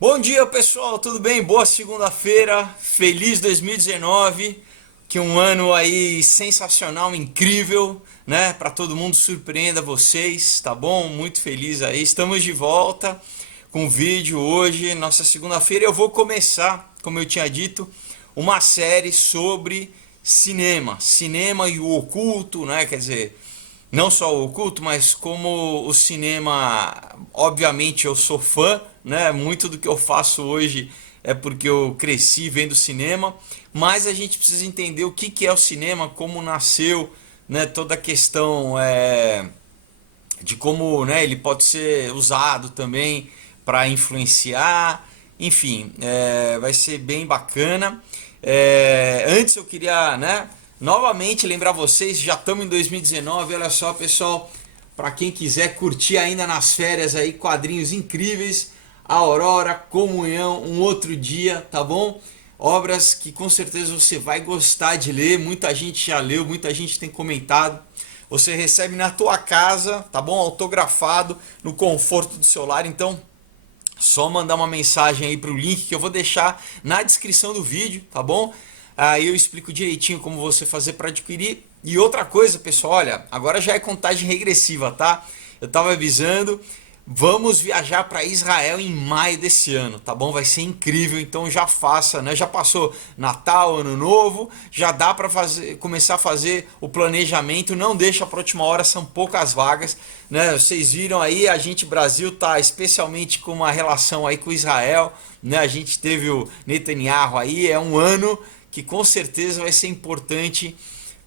Bom dia, pessoal, tudo bem? Boa segunda-feira, feliz 2019, que um ano aí sensacional, incrível, né? Para todo mundo surpreenda vocês, tá bom? Muito feliz aí. Estamos de volta com o vídeo hoje, nossa segunda-feira. Eu vou começar, como eu tinha dito, uma série sobre cinema e o oculto, né? Quer dizer, não só o oculto, mas como o cinema, obviamente eu sou fã, né? Muito do que eu faço hoje é porque eu cresci vendo cinema, mas a gente precisa entender o que que é o cinema, como nasceu, né? Toda a questão de como, né, ele pode ser usado também para influenciar, enfim, vai ser bem bacana. Antes eu queria, né, novamente lembrar vocês, já estamos em 2019, olha só, pessoal, para quem quiser curtir ainda nas férias aí quadrinhos incríveis, A Aurora, Comunhão, Um Outro Dia, tá bom? Obras que com certeza você vai gostar de ler, muita gente já leu, muita gente tem comentado. Você recebe na tua casa, tá bom? Autografado, no conforto do seu lar. Então, só mandar uma mensagem aí pro link que eu vou deixar na descrição do vídeo, tá bom? Aí eu explico direitinho como você fazer para adquirir. E outra coisa, pessoal, olha, agora já é contagem regressiva, tá? Eu tava avisando, vamos viajar para Israel em maio desse ano, tá bom? Vai ser incrível, então já faça, né? Já passou Natal, Ano Novo, já dá para fazer, começar a fazer o planejamento. Não deixa para última hora, são poucas vagas, né? Vocês viram aí, a gente Brasil tá especialmente com uma relação aí com Israel, né? A gente teve o Netanyahu aí, é um ano que com certeza vai ser importante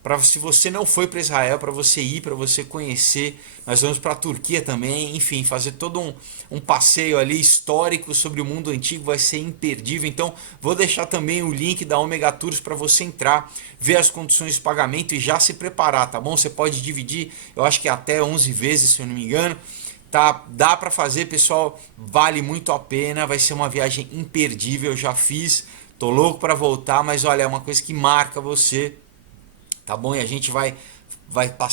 para, se você não foi para Israel, para você ir, para você conhecer. Nós vamos para a Turquia também, enfim, fazer todo um passeio ali histórico sobre o mundo antigo, vai ser imperdível. Então, vou deixar também o link da Omega Tours para você entrar, ver as condições de pagamento e já se preparar, tá bom? Você pode dividir, eu acho que até 11 vezes, se eu não me engano. Tá, dá para fazer, pessoal, vale muito a pena, vai ser uma viagem imperdível, eu já fiz, tô louco para voltar, mas olha, é uma coisa que marca você, tá bom? E a gente vai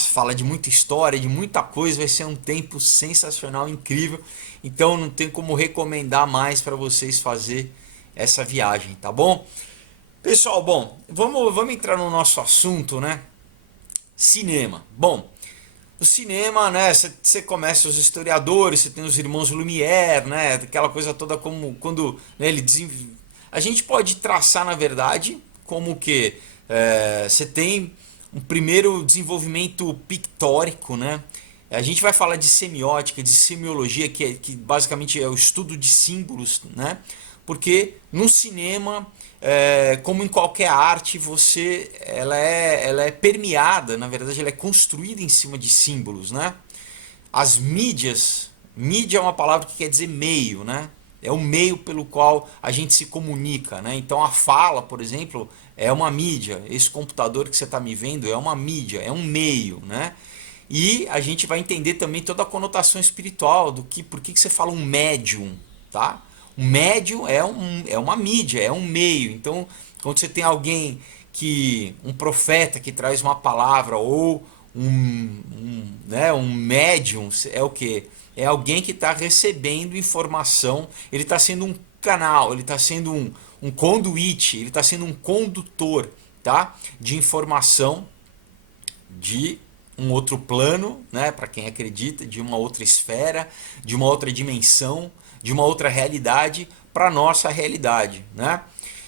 falar de muita história, de muita coisa, vai ser um tempo sensacional, incrível. Então não tem como recomendar mais para vocês fazer essa viagem, tá bom? Pessoal, bom, vamos entrar no nosso assunto, né? Cinema. Bom, o cinema, né? Você começa os historiadores, você tem os irmãos Lumière, né? Aquela coisa toda como quando, né, a gente pode traçar, na verdade, como que você tem um primeiro desenvolvimento pictórico, né? A gente vai falar de semiótica, de semiologia, que basicamente é o estudo de símbolos, né? Porque no cinema, como em qualquer arte, ela é permeada, na verdade, ela é construída em cima de símbolos, né? As mídias, mídia é uma palavra que quer dizer meio, né? É o meio pelo qual a gente se comunica, né? Então a fala, por exemplo, é uma mídia. Esse computador que você está me vendo é uma mídia, é um meio, né? E a gente vai entender também toda a conotação espiritual do que, por que você fala um médium, tá? Um médium é uma mídia, é um meio. Então, quando você tem alguém um profeta que traz uma palavra ou um médium, é o que? É alguém que está recebendo informação, ele está sendo um canal, ele está sendo um conduíte, ele está sendo um condutor, tá? De informação de um outro plano, né, para quem acredita, de uma outra esfera, de uma outra dimensão, de uma outra realidade para nossa realidade, né?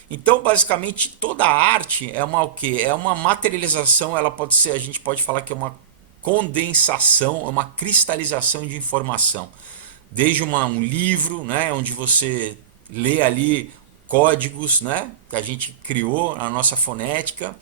Então, basicamente, toda a arte é uma o quê? É uma materialização, ela pode ser, a gente pode falar que é uma condensação, é uma cristalização de informação. Desde um livro, né, onde você lê ali códigos, né, que a gente criou na nossa fonética.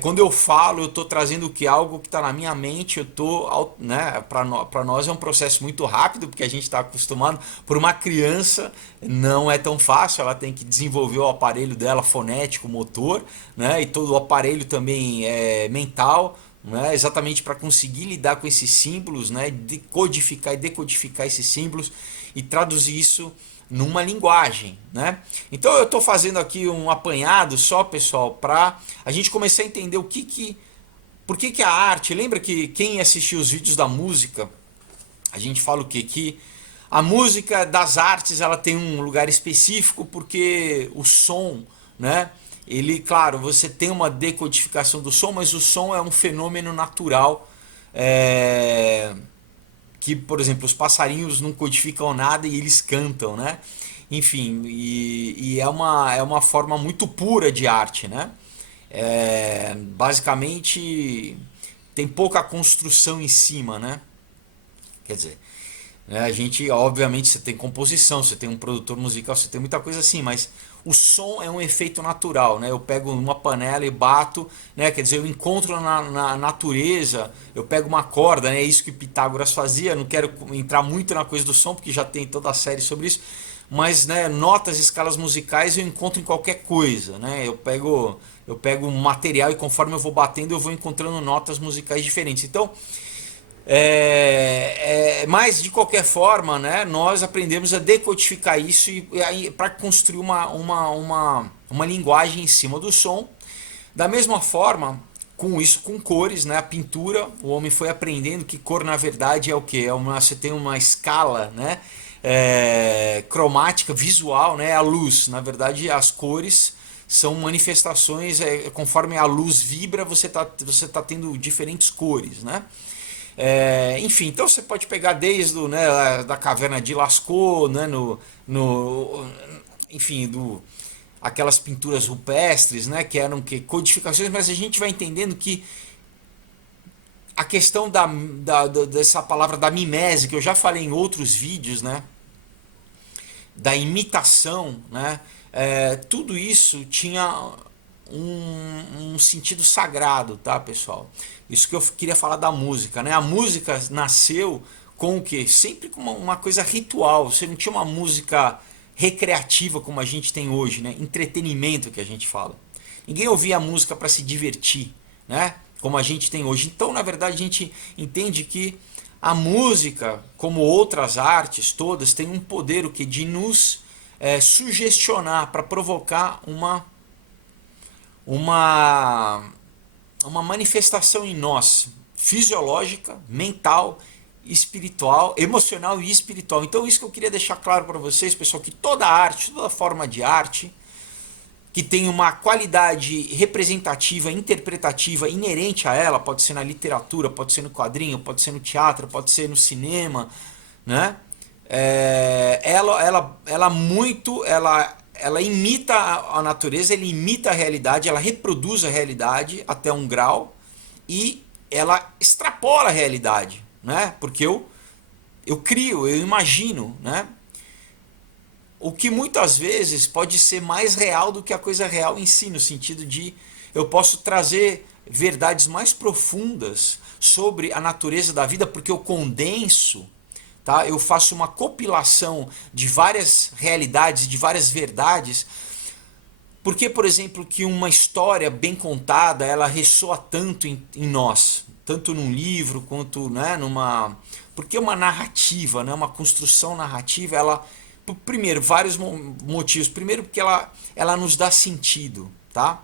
Quando eu falo, eu estou trazendo o que algo que está na minha mente, eu estou, né, para nós é um processo muito rápido, porque a gente está acostumado. Por uma criança não é tão fácil, ela tem que desenvolver o aparelho dela fonético, motor, né, e todo o aparelho também é mental, né, exatamente para conseguir lidar com esses símbolos, né, decodificar e decodificar esses símbolos e traduzir isso numa linguagem, né? Então eu estou fazendo aqui um apanhado só, pessoal, para a gente começar a entender por que a arte. Lembra que quem assistiu os vídeos da música, a gente fala o quê? Que A música das artes, ela tem um lugar específico porque o som, né? Ele, claro, você tem uma decodificação do som, mas o som é um fenômeno natural, é, que, por exemplo, os passarinhos não codificam nada e eles cantam, né? Enfim, e é uma forma muito pura de arte, né? Basicamente, tem pouca construção em cima, né? Quer dizer, né, a gente, obviamente, você tem composição, você tem um produtor musical, você tem muita coisa assim, mas o som é um efeito natural, né? Eu pego uma panela e bato, né? Quer dizer, eu encontro na natureza, eu pego uma corda, né? É isso que Pitágoras fazia. Não quero entrar muito na coisa do som, porque já tem toda a série sobre isso, mas, né, notas, escalas musicais eu encontro em qualquer coisa, né? Eu pego um material e conforme eu vou batendo eu vou encontrando notas musicais diferentes. Então, mas de qualquer forma, né, nós aprendemos a decodificar isso para construir uma linguagem em cima do som. Da mesma forma, com isso, com cores, né, a pintura, o homem foi aprendendo que cor na verdade é o que? Você tem uma escala, né, cromática, visual, né, a luz. Na verdade, as cores são manifestações, conforme a luz vibra, você tá tendo diferentes cores, né? Enfim, então você pode pegar desde da caverna de Lascaux, né, enfim, aquelas pinturas rupestres, né, que eram codificações, mas a gente vai entendendo que a questão dessa palavra da mimese, que eu já falei em outros vídeos, né, da imitação, né, tudo isso tinha um sentido sagrado, tá, pessoal? Isso que eu queria falar da música, né? A música nasceu com o quê? Sempre com uma coisa ritual. Você não tinha uma música recreativa como a gente tem hoje, né? Entretenimento que a gente fala. Ninguém ouvia música para se divertir, né? Como a gente tem hoje. Então, na verdade, a gente entende que a música, como outras artes todas, tem um poder de nos sugestionar para provocar uma manifestação em nós, fisiológica, mental, espiritual, emocional e espiritual. Então isso que eu queria deixar claro para vocês, pessoal, que toda arte, toda forma de arte que tem uma qualidade representativa, interpretativa inerente a ela, pode ser na literatura, pode ser no quadrinho, pode ser no teatro, pode ser no cinema, né? Ela imita a natureza, ela imita a realidade, ela reproduz a realidade até um grau e ela extrapola a realidade, né? Porque eu crio, eu imagino, né? O que muitas vezes pode ser mais real do que a coisa real em si, no sentido de eu posso trazer verdades mais profundas sobre a natureza da vida, porque eu condenso, tá? Eu faço uma compilação de várias realidades, de várias verdades. Porque, por exemplo, que uma história bem contada, ela ressoa tanto em nós, tanto num livro quanto, né, porque uma narrativa, né, uma construção narrativa, ela, primeiro, vários motivos. Primeiro, porque ela nos dá sentido, tá?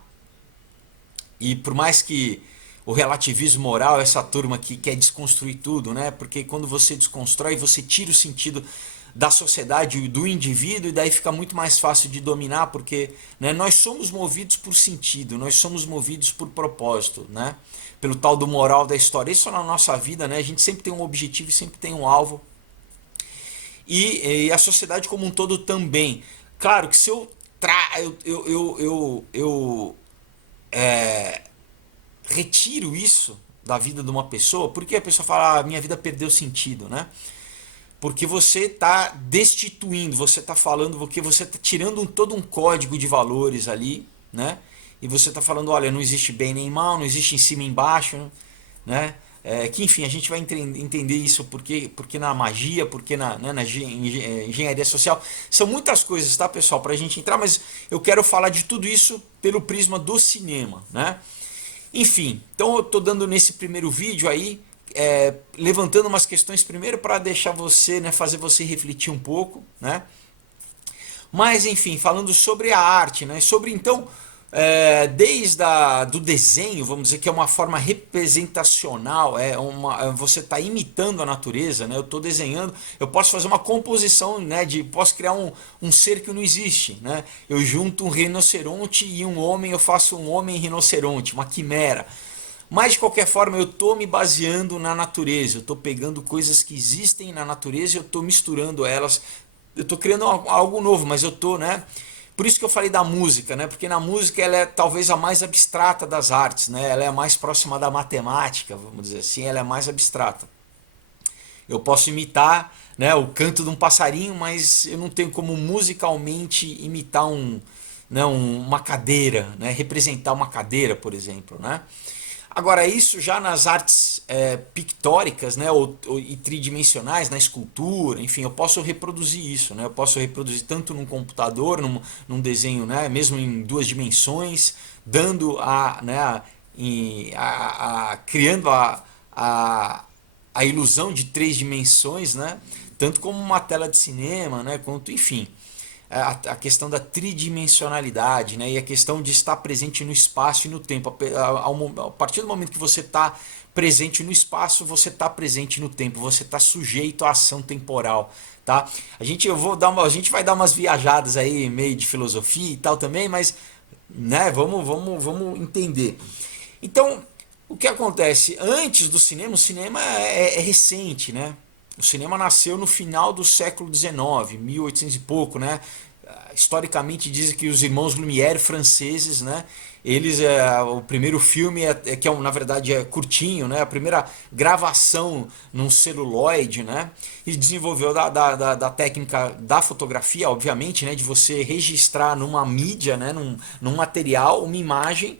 E por mais que o relativismo moral, essa turma que quer desconstruir tudo, né? Porque quando você desconstrói, você tira o sentido da sociedade e do indivíduo, e daí fica muito mais fácil de dominar, porque, né, nós somos movidos por sentido, nós somos movidos por propósito, né? Pelo tal do moral da história. Isso na nossa vida, né? A gente sempre tem um objetivo e sempre tem um alvo. E a sociedade como um todo também. Claro que se eu retiro isso da vida de uma pessoa, porque a pessoa fala, minha vida perdeu sentido, né? Porque você está destituindo, você está falando, porque você está tirando todo um código de valores ali, né? E você está falando, olha, não existe bem nem mal, não existe em cima e embaixo, né? Que enfim, a gente vai entender isso porque na magia, porque na engenharia social. São muitas coisas, tá, pessoal, para a gente entrar, mas eu quero falar de tudo isso pelo prisma do cinema, né? Enfim, então eu estou dando nesse primeiro vídeo aí, levantando umas questões primeiro para deixar você, né, fazer você refletir um pouco, né? Mas enfim, falando sobre a arte, né? Sobre então desde do desenho, vamos dizer que é uma forma representacional, você está imitando a natureza, né? Eu estou desenhando, eu posso fazer uma composição, né? Posso criar um ser que não existe, né? Eu junto um rinoceronte e um homem, eu faço um homem rinoceronte, uma quimera. Mas de qualquer forma, eu estou me baseando na natureza, eu estou pegando coisas que existem na natureza e eu estou misturando elas. Eu estou criando algo novo, mas eu estou, né? Por isso que eu falei da música, né? Porque na música ela é talvez a mais abstrata das artes, né? Ela é a mais próxima da matemática, vamos dizer assim, ela é mais abstrata. Eu posso imitar, né, o canto de um passarinho, mas eu não tenho como musicalmente imitar né, uma cadeira, né? Representar uma cadeira, por exemplo, né? Agora, isso já nas artes pictóricas, né, e tridimensionais, na escultura, enfim, eu posso reproduzir isso. Né, eu posso reproduzir tanto num computador, num desenho, né, mesmo em duas dimensões, dando criando a ilusão de três dimensões, né, tanto como uma tela de cinema, né, quanto, enfim a questão da tridimensionalidade, né? E a questão de estar presente no espaço e no tempo. A partir do momento que você está presente no espaço, você está presente no tempo, você está sujeito à ação temporal. Tá? A gente vai dar umas viajadas aí, meio de filosofia e tal também, mas né, vamos entender. Então, o que acontece? Antes do cinema, o cinema é recente, né? O cinema nasceu no final do século XIX, 1800 e pouco, né? Historicamente dizem que os irmãos Lumière franceses, né? Eles o primeiro filme que na verdade é curtinho, né? A primeira gravação num celuloide, né? E desenvolveu da técnica da fotografia, obviamente, né? De você registrar numa mídia, né? Num material, uma imagem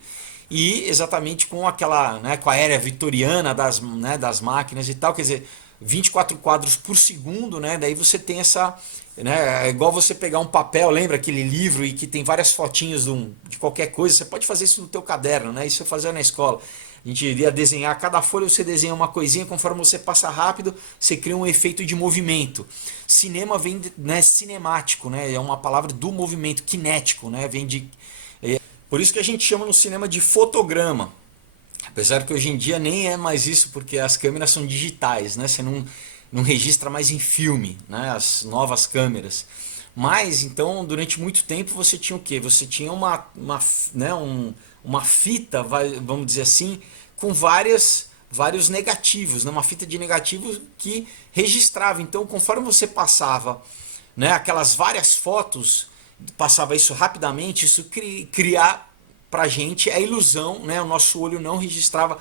e exatamente com aquela, né? Com a era vitoriana das máquinas e tal, quer dizer 24 quadros por segundo, né? Daí você tem essa, né? É igual você pegar um papel, lembra aquele livro e que tem várias fotinhos de qualquer coisa. Você pode fazer isso no teu caderno, né? Isso eu fazia na escola. A gente iria desenhar cada folha, você desenha uma coisinha, conforme você passa rápido, você cria um efeito de movimento. Cinema vem, né, cinemático, né? É uma palavra do movimento, kinético, né? Vem de por isso que a gente chama no cinema de fotograma. Apesar que hoje em dia nem é mais isso, porque as câmeras são digitais, né? Você não registra mais em filme, né? As novas câmeras. Mas, então, durante muito tempo você tinha o quê? Você tinha uma fita, vamos dizer assim, com vários negativos, né? Uma fita de negativos que registrava. Então, conforme você passava, né, aquelas várias fotos, passava isso rapidamente, isso criar pra gente a ilusão, né? O nosso olho não registrava,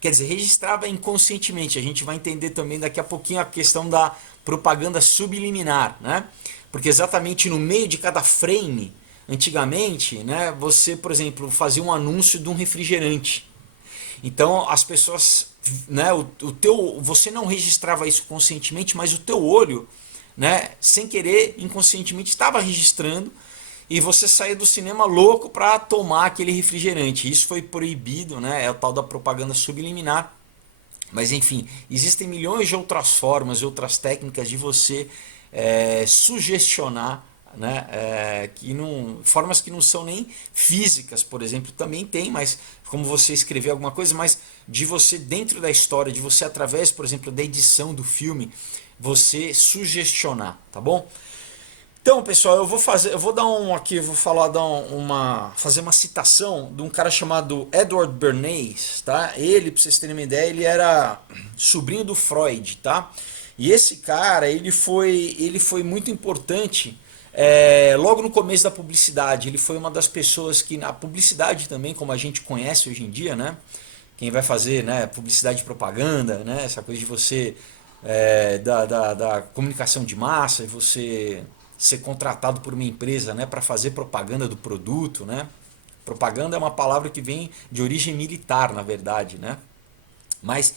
quer dizer, registrava inconscientemente. A gente vai entender também daqui a pouquinho a questão da propaganda subliminar, né? Porque exatamente no meio de cada frame, antigamente, né, você, por exemplo, fazia um anúncio de um refrigerante. Então as pessoas, né, você não registrava isso conscientemente, mas o teu olho, né, sem querer, inconscientemente estava registrando e você saía do cinema louco para tomar aquele refrigerante. Isso foi proibido, né? É o tal da propaganda subliminar. Mas enfim, existem milhões de outras formas e outras técnicas de você sugestionar, né? Formas que não são nem físicas, por exemplo, também tem, mas como você escrever alguma coisa, mas de você dentro da história, de você através, por exemplo, da edição do filme, você sugestionar, tá bom? Então, pessoal, eu vou dar aqui, vou falar, fazer uma citação de um cara chamado Edward Bernays, tá? Ele, para vocês terem uma ideia, ele era sobrinho do Freud, tá? E esse cara, ele foi muito importante logo no começo da publicidade. Ele foi uma das pessoas que na publicidade também, como a gente conhece hoje em dia, né? Quem vai fazer, né, publicidade e propaganda, né? Essa coisa de você da comunicação de massa e você ser contratado por uma empresa, né, para fazer propaganda do produto, né? Propaganda é uma palavra que vem de origem militar, na verdade, né? Mas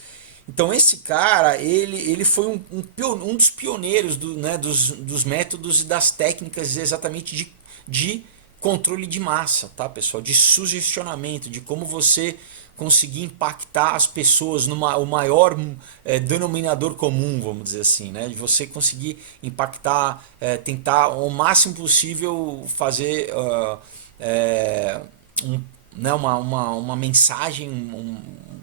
então esse cara, ele foi um dos pioneiros né, dos métodos e das técnicas exatamente de controle de massa, tá, pessoal? De sugestionamento, de como você conseguir impactar as pessoas o maior denominador comum, vamos dizer assim, né? De você conseguir impactar, tentar o máximo possível fazer né, uma mensagem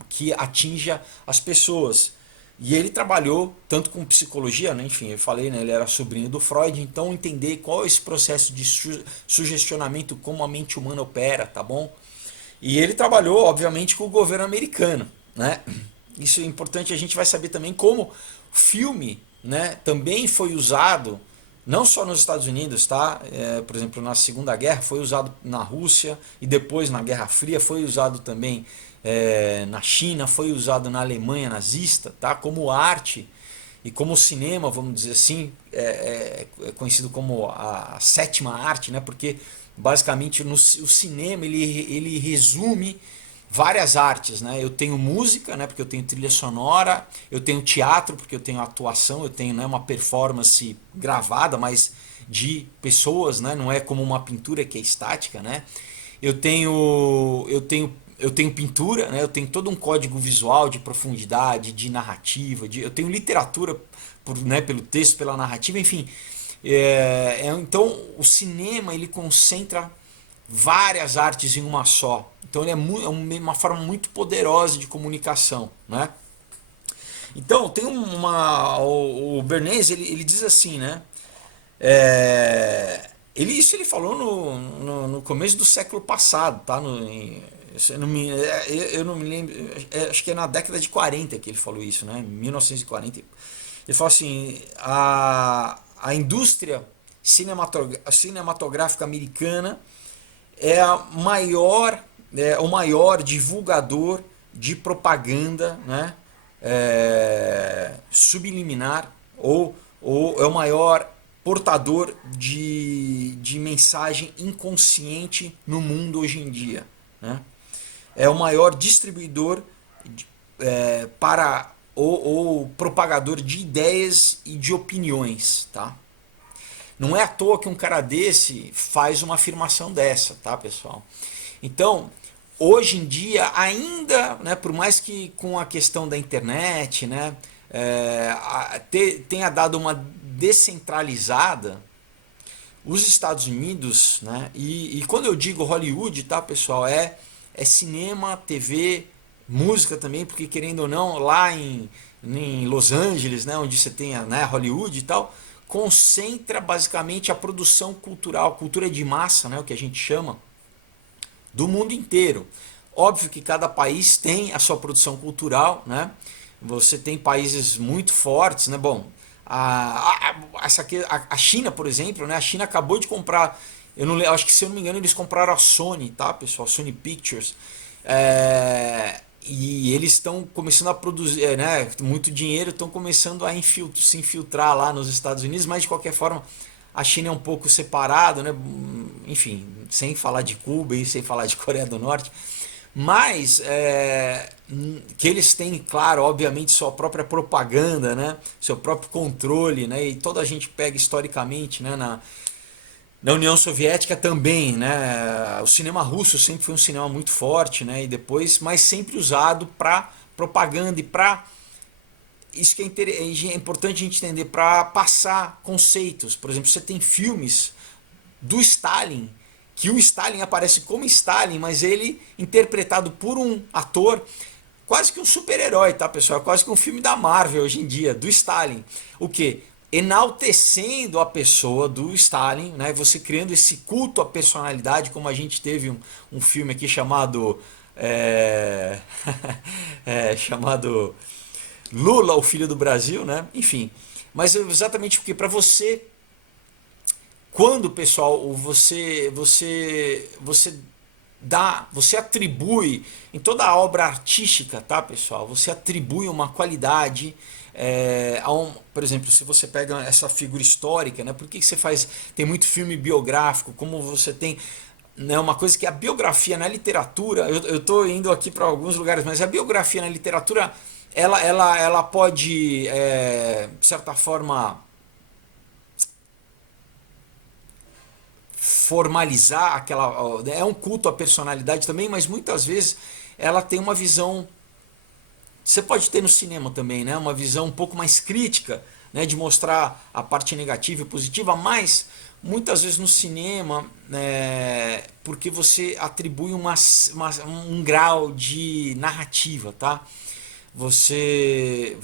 que atinja as pessoas. E ele trabalhou tanto com psicologia, né? Enfim, eu falei, né? Ele era sobrinho do Freud, então entender qual é esse processo de sugestionamento, como a mente humana opera, tá bom? E ele trabalhou, obviamente, com o governo americano, né? Isso é importante, a gente vai saber também como o filme, né, também foi usado, não só nos Estados Unidos, tá? Por exemplo, na Segunda Guerra foi usado na Rússia e depois na Guerra Fria foi usado também na China, foi usado na Alemanha nazista, tá? Como arte e como cinema, vamos dizer assim, é conhecido como a sétima arte, né? Porque basicamente o cinema ele resume várias artes, né? Eu tenho música, né? Porque eu tenho trilha sonora, eu tenho teatro, porque eu tenho atuação, eu tenho, né, uma performance gravada, mas de pessoas, né? Não é como uma pintura que é estática, né? Eu tenho pintura, né? Eu tenho todo um código visual de profundidade, de narrativa, eu tenho literatura né, pelo texto, pela narrativa, enfim. Então o cinema ele concentra várias artes em uma só. Então ele é uma forma muito poderosa de comunicação, né? Então tem o Bernays ele diz assim, né? Isso ele falou no começo do século passado, tá? Eu não me lembro, acho que é na década de 40 que ele falou isso, né? 1940. Ele falou assim, a indústria cinematográfica americana o maior divulgador de propaganda, né, subliminar ou é o maior portador de mensagem inconsciente no mundo hoje em dia, né? É o maior distribuidor para ou propagador de ideias e de opiniões, tá? Não é à toa que um cara desse faz uma afirmação dessa, tá, pessoal? Então, hoje em dia, ainda, né, por mais que com a questão da internet, né, tenha dado uma descentralizada, os Estados Unidos, né, e quando eu digo Hollywood, tá, pessoal, é cinema, TV, música também, porque querendo ou não, lá em Los Angeles, né, onde você tem né, Hollywood e tal, concentra basicamente a produção cultural, cultura de massa, né, o que a gente chama, do mundo inteiro. Óbvio que cada país tem a sua produção cultural, né? Você tem países muito fortes, né? Bom, a China, por exemplo, né? A China acabou de comprar, eu não acho que se eu não me engano eles compraram a Sony, tá, pessoal? Sony Pictures. E eles estão começando a produzir, né, muito dinheiro, estão começando a se infiltrar lá nos Estados Unidos, mas de qualquer forma a China é um pouco separado, né? Enfim, sem falar de Cuba e sem falar de Coreia do Norte, mas que eles têm, claro, obviamente sua própria propaganda, né? Seu próprio controle, né? E toda a gente pega historicamente, né, na União Soviética também, né? O cinema russo sempre foi um cinema muito forte, né? E depois, mas sempre usado para propaganda e para isso que é importante a gente entender, para passar conceitos. Por exemplo, você tem filmes do Stalin que o Stalin aparece como Stalin, mas ele interpretado por um ator quase que um super-herói, tá, pessoal? Quase que um filme da Marvel hoje em dia, do Stalin. O que? Enaltecendo a pessoa do Stalin, né? Você criando esse culto à personalidade, como a gente teve um filme aqui chamado chamado Lula, o filho do Brasil, né? Enfim, mas exatamente porque para você, quando, pessoal, você atribui em toda a obra artística, tá, pessoal? Você atribui uma qualidade por exemplo, se você pega essa figura histórica, né? Por que você faz? Tem muito filme biográfico, como você tem, né, uma coisa que a biografia na literatura, eu estou indo aqui para alguns lugares, mas a biografia na literatura ela pode, de certa forma, formalizar aquela. É um culto à personalidade também, mas muitas vezes ela tem uma visão. Você pode ter no cinema também, né? Uma visão um pouco mais crítica né, de mostrar a parte negativa e positiva, mas muitas vezes no cinema, porque você atribui um grau de narrativa, tá? Você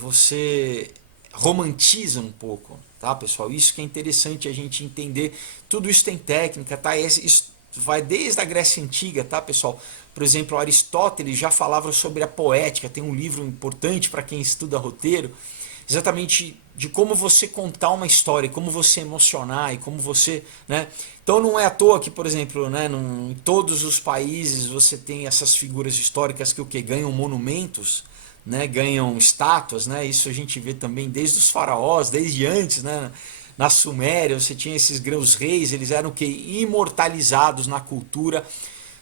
romantiza um pouco, tá, pessoal? Isso que é interessante a gente entender. Tudo isso tem técnica, tá? Isso vai desde a Grécia Antiga, tá, pessoal? Por exemplo, Aristóteles já falava sobre a poética, tem um livro importante para quem estuda roteiro, exatamente de como você contar uma história, como você emocionar e como você, né? Então não é à toa que, por exemplo, né, em todos os países você tem essas figuras históricas que o que ganham monumentos, né, ganham estátuas, né? Isso a gente vê também desde os faraós, desde antes, né? Na Suméria você tinha esses os reis, eles eram que imortalizados na cultura,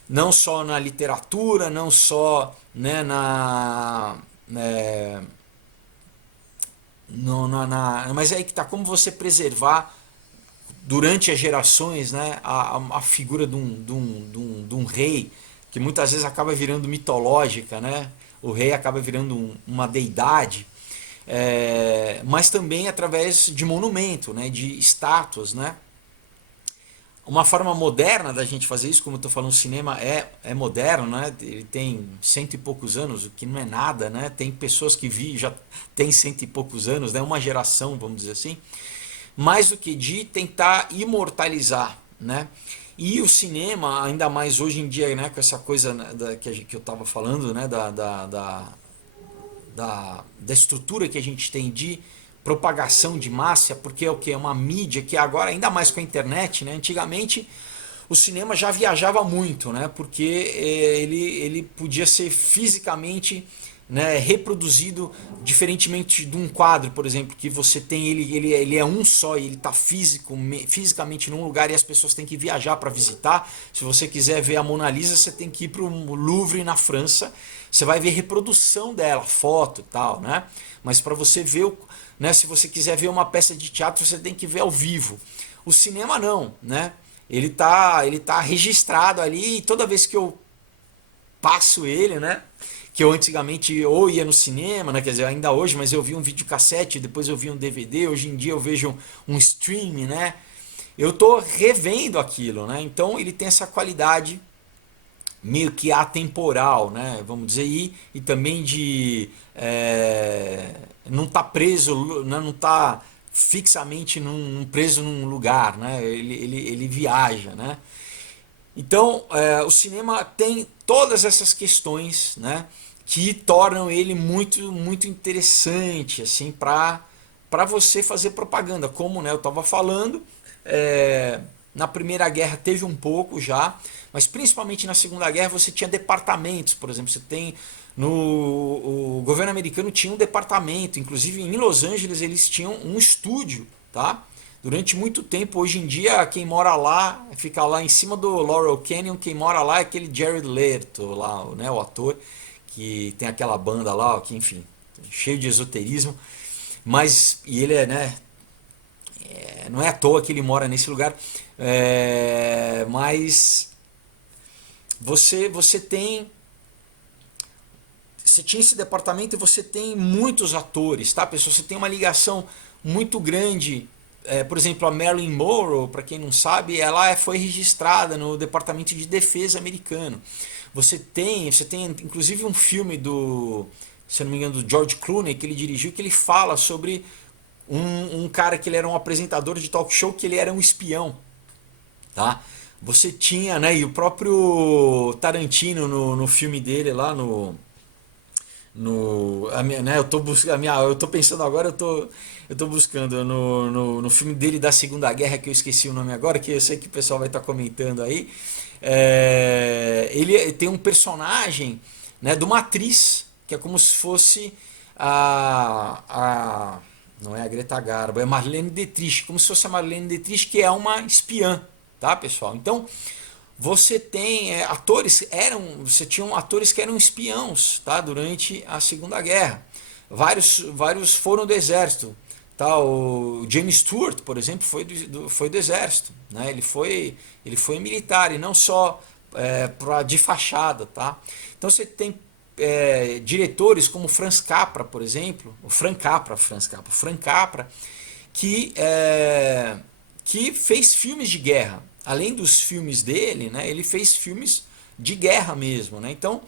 não só na literatura, não só, né, mas é aí que tá, como você preservar durante as gerações, né, a figura de um rei, que muitas vezes acaba virando mitológica, né? O rei acaba virando uma deidade, mas também através de monumento, né, de estátuas, né? Uma forma moderna da gente fazer isso, como eu estou falando, o cinema é moderno, né? Ele tem cento e poucos anos, o que não é nada, né? Tem pessoas que já tem cento e poucos anos, né? Uma geração, vamos dizer assim, mais do que de tentar imortalizar, né? E o cinema, ainda mais hoje em dia, né, com essa coisa, né, que eu estava falando, né, da estrutura que a gente tem de propagação de massa, porque é o que? É uma mídia que agora, ainda mais com a internet, né, antigamente o cinema já viajava muito, né, porque ele podia ser fisicamente, né, reproduzido diferentemente de um quadro, por exemplo, que você tem ele é um só, ele está fisicamente num lugar e as pessoas têm que viajar para visitar. Se você quiser ver a Mona Lisa, você tem que ir para o Louvre na França, você vai ver reprodução dela, foto e tal, né? Mas para você ver, né, se você quiser ver uma peça de teatro, você tem que ver ao vivo. O cinema não, né? Ele tá registrado ali e toda vez que eu passo ele, né? Que eu antigamente ou ia no cinema, né? Quer dizer, ainda hoje, mas eu vi um videocassete, depois eu vi um DVD, hoje em dia eu vejo um stream, né? Eu tô revendo aquilo, né? Então ele tem essa qualidade meio que atemporal, né? Vamos dizer, e também de não tá preso, né? Não tá fixamente preso num lugar, né? Ele viaja, né? Então, o cinema tem todas essas questões, né, que tornam ele muito, muito interessante, assim, para você fazer propaganda. Como, né, eu estava falando, na Primeira Guerra teve um pouco já, mas principalmente na Segunda Guerra você tinha departamentos, por exemplo, você tem o governo americano tinha um departamento, inclusive em Los Angeles eles tinham um estúdio, tá? Durante muito tempo, hoje em dia, quem mora lá, fica lá em cima do Laurel Canyon, quem mora lá é aquele Jared Leto, lá, né, o ator, que tem aquela banda lá, que enfim, cheio de esoterismo, mas, e ele né, não é à toa que ele mora nesse lugar, mas você tinha esse departamento e você tem muitos atores, tá, pessoal? Você tem uma ligação muito grande. Por exemplo, a Marilyn Monroe, para quem não sabe, ela foi registrada no Departamento de Defesa americano. Você tem inclusive um filme se eu não me engano, do George Clooney, que ele dirigiu, que ele fala sobre um cara que ele era um apresentador de talk show, que ele era um espião, tá? Você tinha, né, e o próprio Tarantino no filme dele lá né, eu tô pensando agora, eu tô buscando no filme dele da Segunda Guerra, que eu esqueci o nome agora, que eu sei que o pessoal vai estar comentando aí. Ele tem um personagem, né, de uma atriz, que é como se fosse não é a Greta Garbo, é a Marlene Dietrich, como se fosse a Marlene Dietrich, que é uma espiã, tá, pessoal? Então, você tem você tinha atores que eram espiãos, tá, durante a Segunda Guerra. Vários foram do exército, tá? O James Stewart, por exemplo, foi do exército, né? Ele foi militar e não só de fachada, tá? Então você tem diretores como Franz Capra, por exemplo, o Frank Capra, que fez filmes de guerra. Além dos filmes dele, né, ele fez filmes de guerra mesmo, né? Então,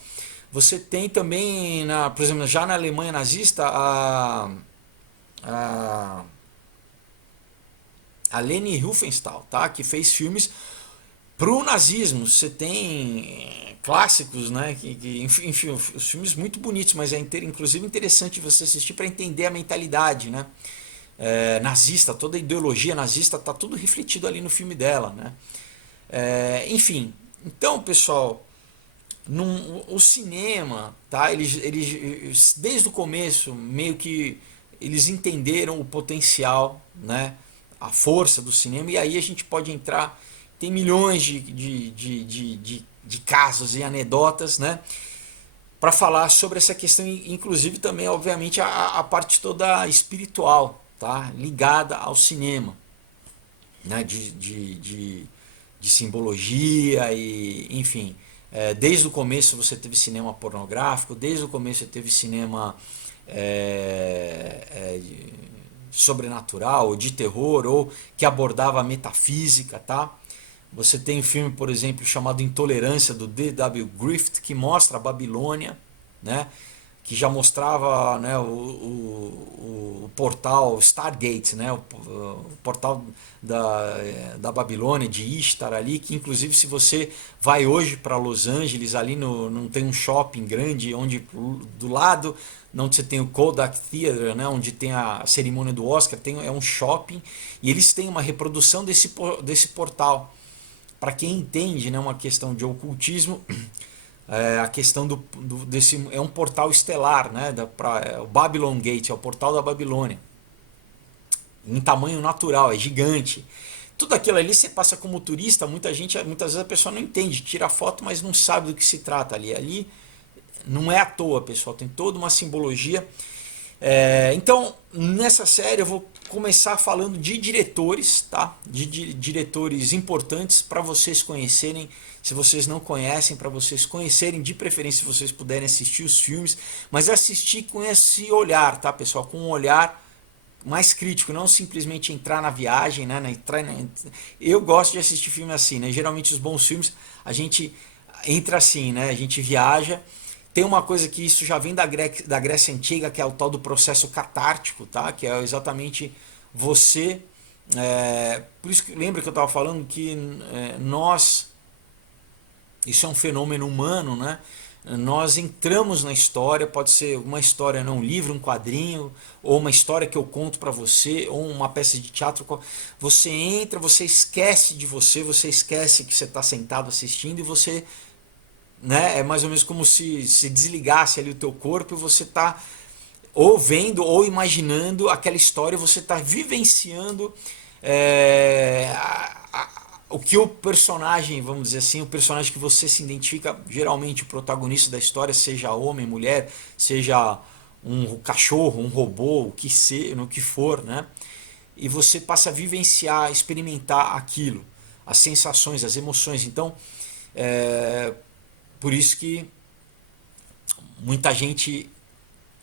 você tem também, por exemplo, já na Alemanha nazista, a, a Leni Riefenstahl, tá? Que fez filmes pro nazismo. Você tem clássicos, né? Enfim, os filmes muito bonitos, mas inclusive interessante você assistir para entender a mentalidade, né? Nazista, toda a ideologia nazista está tudo refletido ali no filme dela, né? Enfim, então, pessoal, o cinema, tá? Eles desde o começo meio que eles entenderam o potencial, né? A força do cinema, e aí a gente pode entrar, tem milhões de casos e anedotas, né? Para falar sobre essa questão, inclusive também, obviamente, a parte toda espiritual, tá? Ligada ao cinema, né? De simbologia e, enfim, desde o começo você teve cinema pornográfico, desde o começo você teve cinema sobrenatural, ou de terror, ou que abordava a metafísica, tá? Você tem um filme, por exemplo, chamado Intolerância, do D.W. Griffith, que mostra a Babilônia, né? Que já mostrava, né, o portal Stargate, né, o portal da Babilônia, de Ishtar ali, que inclusive se você vai hoje para Los Angeles, ali não tem um shopping grande, onde do lado onde você tem o Kodak Theater, né, onde tem a cerimônia do Oscar, é um shopping, e eles têm uma reprodução desse portal. Para quem entende, né, uma questão de ocultismo, a questão desse é um portal estelar, né, o Babylon Gate, é o portal da Babilônia, em tamanho natural, é gigante. Tudo aquilo ali você passa como turista, muitas vezes a pessoa não entende, tira foto, mas não sabe do que se trata ali. Ali não é à toa, pessoal, tem toda uma simbologia. Então, nessa série eu vou começar falando de diretores, tá? De diretores importantes para vocês conhecerem, se vocês não conhecem, para vocês conhecerem, de preferência se vocês puderem assistir os filmes, mas assistir com esse olhar, tá, pessoal? Com um olhar mais crítico, não simplesmente entrar na viagem, né? Eu gosto de assistir filme assim, né? Geralmente os bons filmes a gente entra assim, né? A gente viaja. Tem uma coisa que isso já vem da Grécia Antiga, que é o tal do processo catártico, tá? Que é exatamente você... por isso que lembra que eu estava falando que nós... Isso é um fenômeno humano, né? Nós entramos na história, pode ser uma história, não, um livro, um quadrinho, ou uma história que eu conto para você, ou uma peça de teatro. Você entra, você esquece de você esquece que você está sentado assistindo e você... Né? É mais ou menos como se desligasse ali o teu corpo e você está ou vendo ou imaginando aquela história, você está vivenciando o que o personagem, vamos dizer assim, o personagem que você se identifica, geralmente o protagonista da história, seja homem, mulher, seja um cachorro, um robô, no que for, né? E você passa a vivenciar, experimentar aquilo, as sensações, as emoções. Então, por isso que muita gente,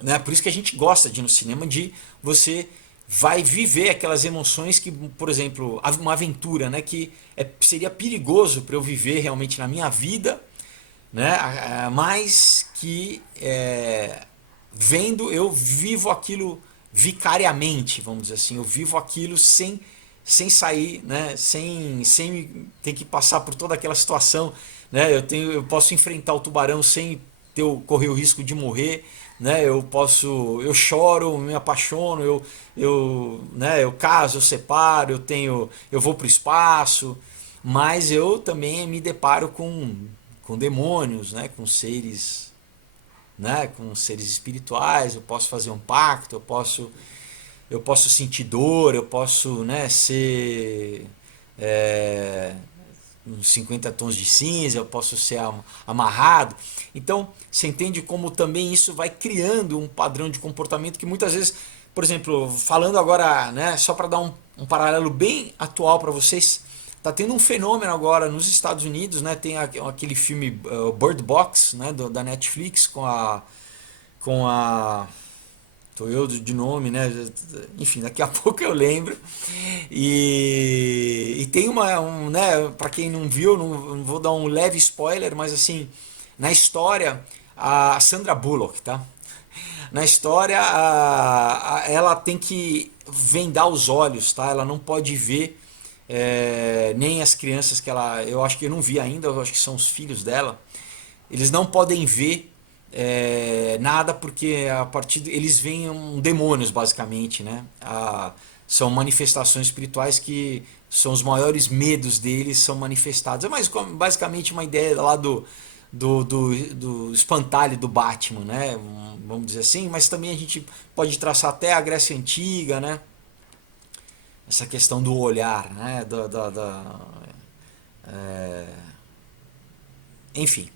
né, por isso que a gente gosta de ir no cinema, de você vai viver aquelas emoções que, por exemplo, uma aventura, né, que seria perigoso para eu viver realmente na minha vida, né, mas que vendo eu vivo aquilo vicariamente, vamos dizer assim, eu vivo aquilo sem sair, né, sem ter que passar por toda aquela situação, né, eu posso enfrentar o tubarão sem correr o risco de morrer, né, eu choro, me apaixono, né, eu caso, eu separo, eu vou para o espaço, mas eu também me deparo com demônios, né, com seres, né, com seres espirituais. Eu posso fazer um pacto, eu posso sentir dor, eu posso, né, ser uns 50 tons de cinza, eu posso ser amarrado. Então, você entende como também isso vai criando um padrão de comportamento que muitas vezes, por exemplo, falando agora, né, só para dar um paralelo bem atual para vocês, tá tendo um fenômeno agora nos Estados Unidos, né? Tem aquele filme Bird Box, né? Da Netflix com a tô eu de nome, né? Enfim, daqui a pouco eu lembro. E tem né? Para quem não viu, não vou dar um leve spoiler, mas assim, na história, a Sandra Bullock, tá? Na história, ela tem que vendar os olhos, tá? Ela não pode ver nem as crianças que ela. Eu acho que eu não vi ainda, eu acho que são os filhos dela. Eles não podem ver nada porque a partir eles veem demônios basicamente, né? São manifestações espirituais que são os maiores medos deles são manifestados. É mais basicamente uma ideia lá do espantalho do Batman, né? Vamos dizer assim, mas também a gente pode traçar até a Grécia Antiga, né? Essa questão do olhar, né? Enfim.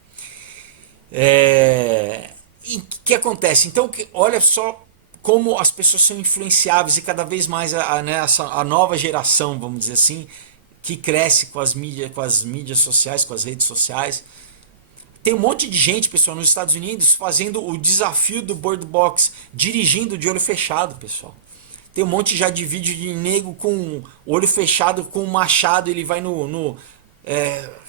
E o que acontece? Então, olha só como as pessoas são influenciáveis e cada vez mais né, a nova geração, vamos dizer assim, que cresce com as mídias sociais, com as redes sociais. Tem um monte de gente, pessoal, nos Estados Unidos fazendo o desafio do Bird Box, dirigindo de olho fechado, pessoal. Tem um monte já de vídeo de nego com o olho fechado, com um machado, ele vai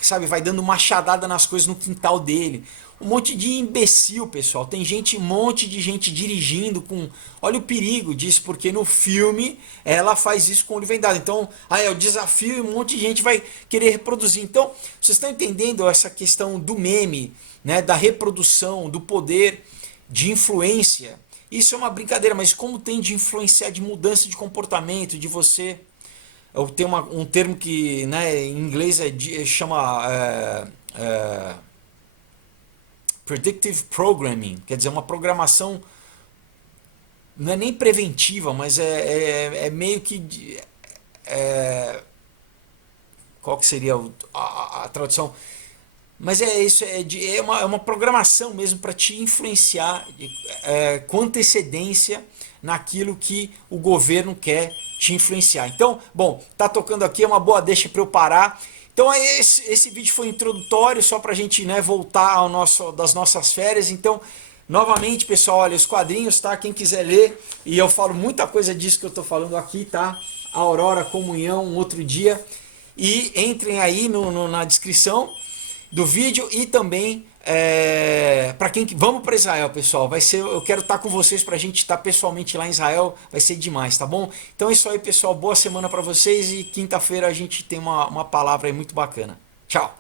sabe, vai dando machadada nas coisas no quintal dele. Um monte de imbecil, pessoal. Tem um monte de gente dirigindo com. Olha o perigo disso, porque no filme ela faz isso com o olho vendado. Então, é o desafio e um monte de gente vai querer reproduzir. Então, vocês estão entendendo essa questão do meme, né, da reprodução, do poder de influência. Isso é uma brincadeira, mas como tem de influenciar, de mudança de comportamento, de você. Eu tenho um termo que, né, em inglês chama predictive programming, quer dizer, uma programação não é nem preventiva, mas é meio que qual que seria a tradução? Mas é isso, é uma programação mesmo para te influenciar com antecedência naquilo que o governo quer te influenciar. Então, bom, tá tocando aqui, é uma boa deixa para eu parar. Então esse vídeo foi introdutório só para a gente, né, voltar das nossas férias. Então, novamente, pessoal, olha, os quadrinhos, tá? Quem quiser ler, e eu falo muita coisa disso que eu estou falando aqui, tá? Aurora, Comunhão, um outro dia. E entrem aí na descrição do vídeo e também para quem vamos para Israel, pessoal. Eu quero estar com vocês para a gente estar pessoalmente lá em Israel, vai ser demais, tá bom? Então é isso aí, pessoal. Boa semana para vocês e quinta-feira a gente tem uma palavra aí muito bacana. Tchau.